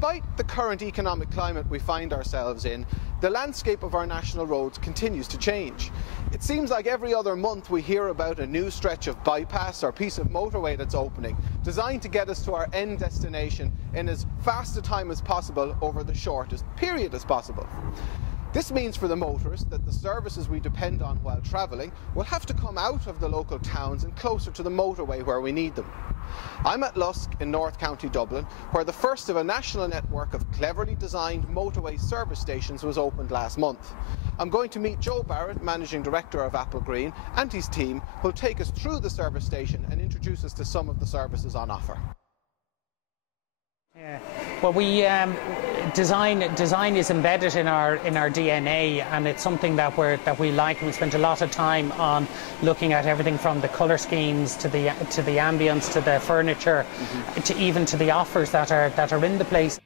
Despite the current economic climate we find ourselves in, the landscape of our national roads continues to change. It seems like every other month we hear about a new stretch of bypass or piece of motorway that's opening, designed to get us to our end destination in as fast a time as possible over the shortest period as possible. This means for the motorist that the services we depend on while travelling will have to come out of the local towns and closer to the motorway where we need them. I'm at Lusk in North County Dublin, where the first of a national network of cleverly designed motorway service stations was opened last month. I'm going to meet Joe Barrett, Managing Director of Apple Green, and his team, who'll take us through the service station and introduce us to some of the services on offer. Yeah. Well, we design is embedded in our DNA, and it's something that we like. And we spent a lot of time on looking at everything from the colour schemes to the ambience to the furniture, to even to the offers that are in the place.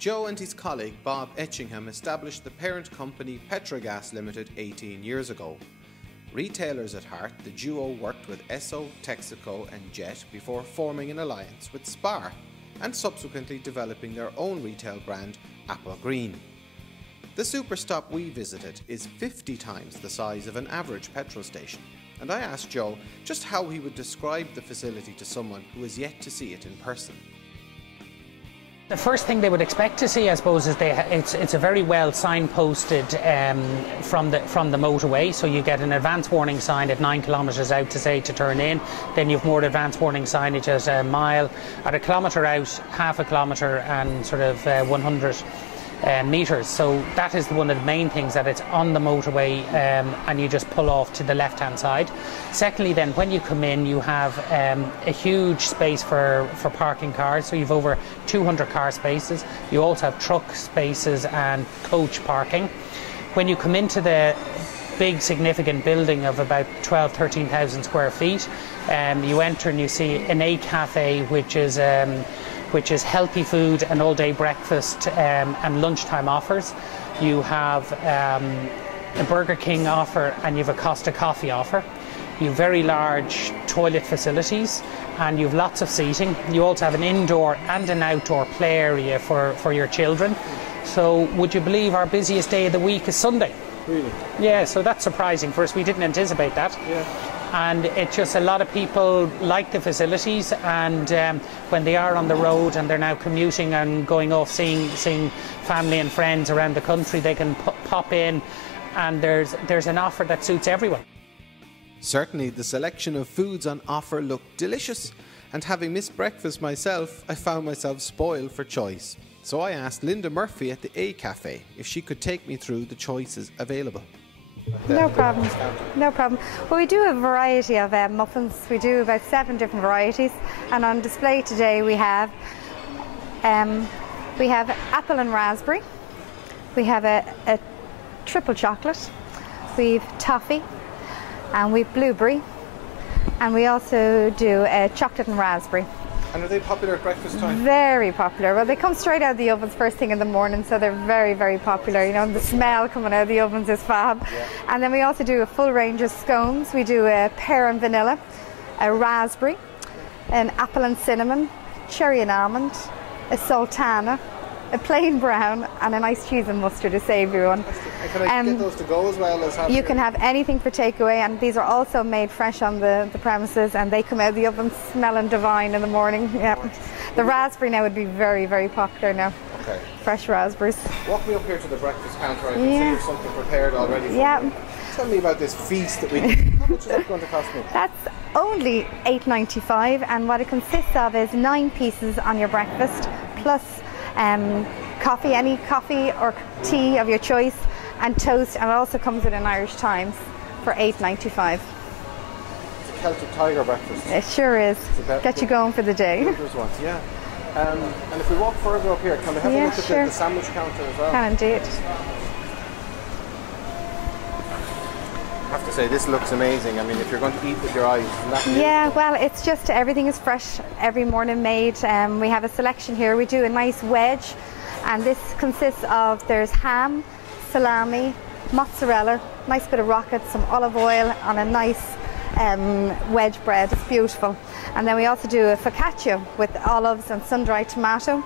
Joe and his colleague Bob Etchingham established the parent company Petrogas Limited 18 years ago. Retailers at heart, the duo worked with Esso, Texaco and Jet before forming an alliance with Spar and subsequently developing their own retail brand, Apple Green. The Superstop we visited is 50 times the size of an average petrol station, and I asked Joe just how he would describe the facility to someone who has yet to see it in person. The first thing they would expect to see, I suppose, is it's a very well signposted from the motorway. So you get an advance warning sign at 9 kilometres out to say to turn in. Then you've more advance warning signage at a mile, at a kilometre out, half a kilometre, and sort of 100 metres. So that is one of the main things, that it's on the motorway and you just pull off to the left hand side. Secondly, then when you come in, you have a huge space for parking cars, so you've over 200 car spaces. You also have truck spaces and coach parking. When you come into the big significant building of about 13,000 square feet, you enter and you see an A cafe, which is healthy food and all-day breakfast and lunchtime offers. You have a Burger King offer, and you have a Costa Coffee offer. You have very large toilet facilities, and you have lots of seating. You also have an indoor and an outdoor play area for your children. So would you believe our busiest day of the week is Sunday? Really? Yeah, so that's surprising for us. We didn't anticipate that. Yeah. And it's just a lot of people like the facilities, and when they are on the road and they're now commuting and going off seeing family and friends around the country, they can pop in, and there's an offer that suits everyone. Certainly the selection of foods on offer looked delicious, and having missed breakfast myself, I found myself spoiled for choice. So I asked Linda Murphy at the A Cafe if she could take me through the choices available. No problem. No problem. Well, we do a variety of muffins. We do about 7 different varieties, and on display today we have apple and raspberry. We have a triple chocolate. We've toffee, and we've blueberry, and we also do a chocolate and raspberry. And are they popular at breakfast time? Very popular. Well, they come straight out of the ovens first thing in the morning, so they're very, very popular. You know, the smell coming out of the ovens is fab. Yeah. And then we also do a full range of scones. We do a pear and vanilla, a raspberry, an apple and cinnamon, cherry and almond, a sultana, a plain brown, and a nice cheese and mustard, a savoury one. And can I get those to go as well as have? You can have anything for takeaway, and these are also made fresh on the premises, and they come out of the oven smelling divine in the morning. Yeah. The raspberry now would be very, very popular now. Okay. Fresh raspberries. Walk me up here to the breakfast counter. I can see there's something prepared already. Yeah. Tell me about this feast that we do. How much is that going to cost me? That's only $8.95, and what it consists of is 9 pieces on your breakfast, plus coffee, any coffee or tea of your choice, and toast, and it also comes with an Irish Times for $8.95. It's a Celtic Tiger breakfast. It sure is. Get you going for the day. One, yeah. And if we walk further up here, can we have a look at the sandwich counter as well? Can indeed. I have to say, this looks amazing. I mean, if you're going to eat with your eyes, isn't that yeah, well, it's just everything is fresh, every morning made. We have a selection here. We do a nice wedge, and this consists of, there's ham, salami, mozzarella, nice bit of rocket, some olive oil on a nice wedge bread. It's beautiful. And then we also do a focaccia with olives and sun-dried tomato,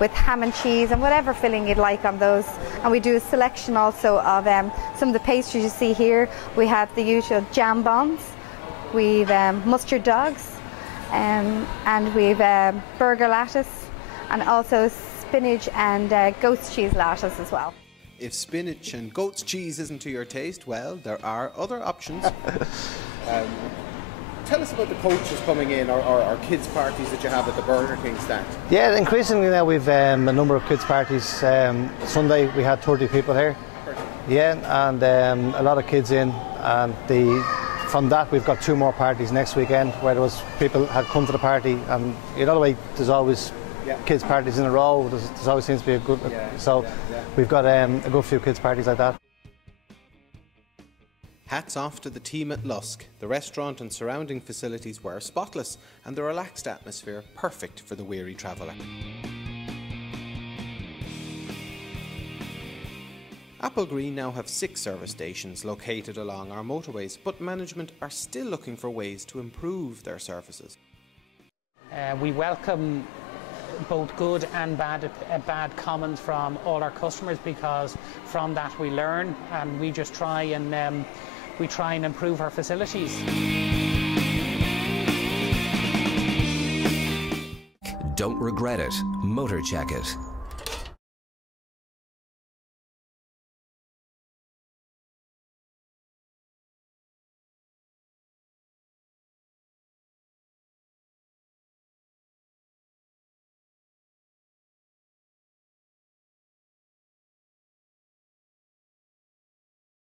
with ham and cheese and whatever filling you'd like on those. And we do a selection also of some of the pastries you see here. We have the usual jam bombs, we've mustard dogs, and we've burger lattice, and also spinach and goat's cheese lattice as well. If spinach and goat's cheese isn't to your taste, well, there are other options. Tell us about the coaches coming in, or kids' parties that you have at the Burger King stand. Yeah, increasingly now we've a number of kids' parties. Sunday we had 30 people here. Yeah, and a lot of kids in, and from that we've got 2 more parties next weekend where there was people had come to the party, and you know the way there's always kids' parties in a row. There's always seems to be a good. We've got a good few kids' parties like that. Hats off to the team at Lusk. The restaurant and surrounding facilities were spotless, and the relaxed atmosphere perfect for the weary traveller. Apple Green now have 6 service stations located along our motorways, but management are still looking for ways to improve their services. We welcome both good and bad comments from all our customers, because from that we learn, and we just try and improve our facilities. Don't regret it. Motorcheck it.